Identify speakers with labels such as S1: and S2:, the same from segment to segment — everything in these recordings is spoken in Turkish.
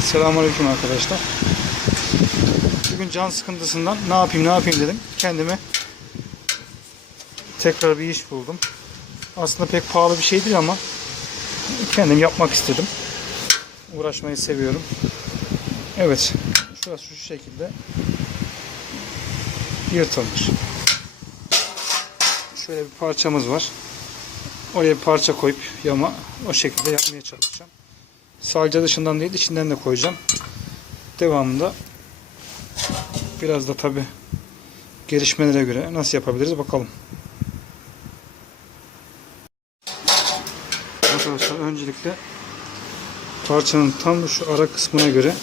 S1: Selamünaleyküm arkadaşlar. Bugün can sıkıntısından ne yapayım ne yapayım dedim. Kendime tekrar bir iş buldum. Aslında pek pahalı bir şey değil ama kendim yapmak istedim. Uğraşmayı seviyorum. Evet. Şurası şu şekilde yırtılmış. Şöyle bir parçamız var. Oraya bir parça koyup yama o şekilde yapmaya çalışacağım. Sadece dışından değil içinden de koyacağım. Devamında biraz da tabi gelişmelere göre nasıl yapabiliriz bakalım. Arkadaşlar öncelikle parçanın tam şu ara kısmına göre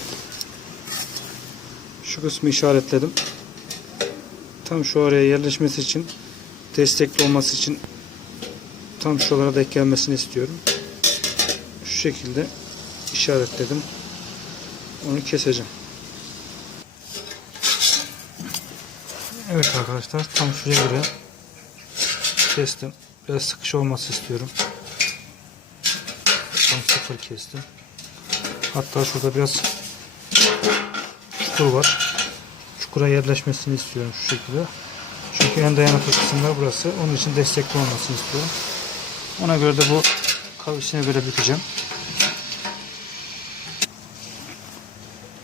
S1: şu kısmı işaretledim. Tam şu araya yerleşmesi için destekli olması için tam şuralara denk gelmesini istiyorum. Şu şekilde işaretledim. Onu keseceğim. Evet arkadaşlar tam şuraya göre kestim. Biraz sıkış olması istiyorum. Tam sıfır kestim. Hatta şurada biraz çukur var. Çukura yerleşmesini istiyorum şu şekilde. Çünkü en dayanıklı kısımlar burası. Onun için destekli olmasını istiyorum. Ona göre de bu kavisine göre bükeceğim.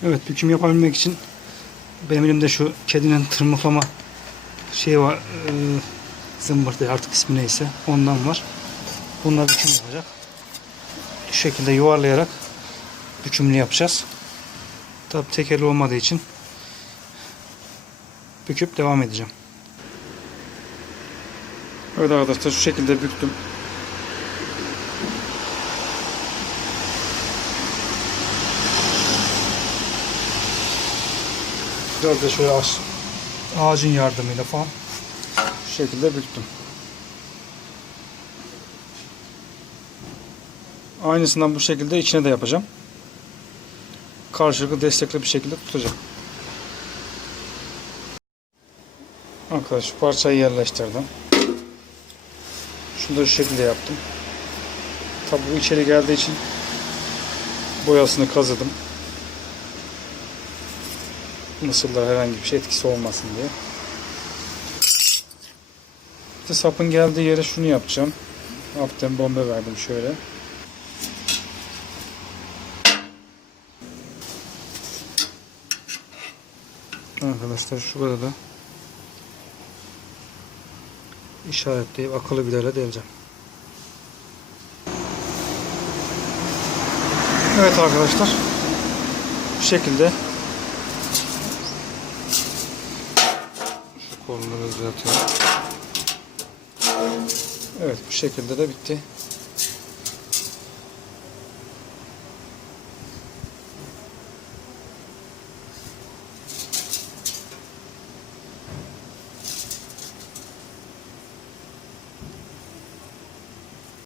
S1: Evet büküm yapabilmek için benim elimde şu kedinin tırmıklama şeyi var. E, zımbırtı artık ismi neyse ondan var. Bununla büküm yapacak. Şu şekilde yuvarlayarak bükümlü yapacağız. Tabi tek el olmadığı için büküp devam edeceğim. Evet arkadaşlar şu şekilde büktüm. Biraz da şöyle ağaç, ağacın yardımıyla falan şu şekilde büktüm. Aynısından bu şekilde içine de yapacağım. Karşılıklı destekli bir şekilde tutacağım. Arkadaş şu parçayı yerleştirdim. Şunu da şu şekilde yaptım. Tabi bu içeri geldiği için boyasını kazıdım. Mısırlar herhangi bir şey etkisi olmasın diye. İşte sapın geldiği yere şunu yapacağım. Hafiften bomba verdim şöyle. Arkadaşlar şurada da işaretleyip akıllı vidayla deleceğim. Evet arkadaşlar bu şekilde kolları düzeltiyorum. Evet bu şekilde de bitti.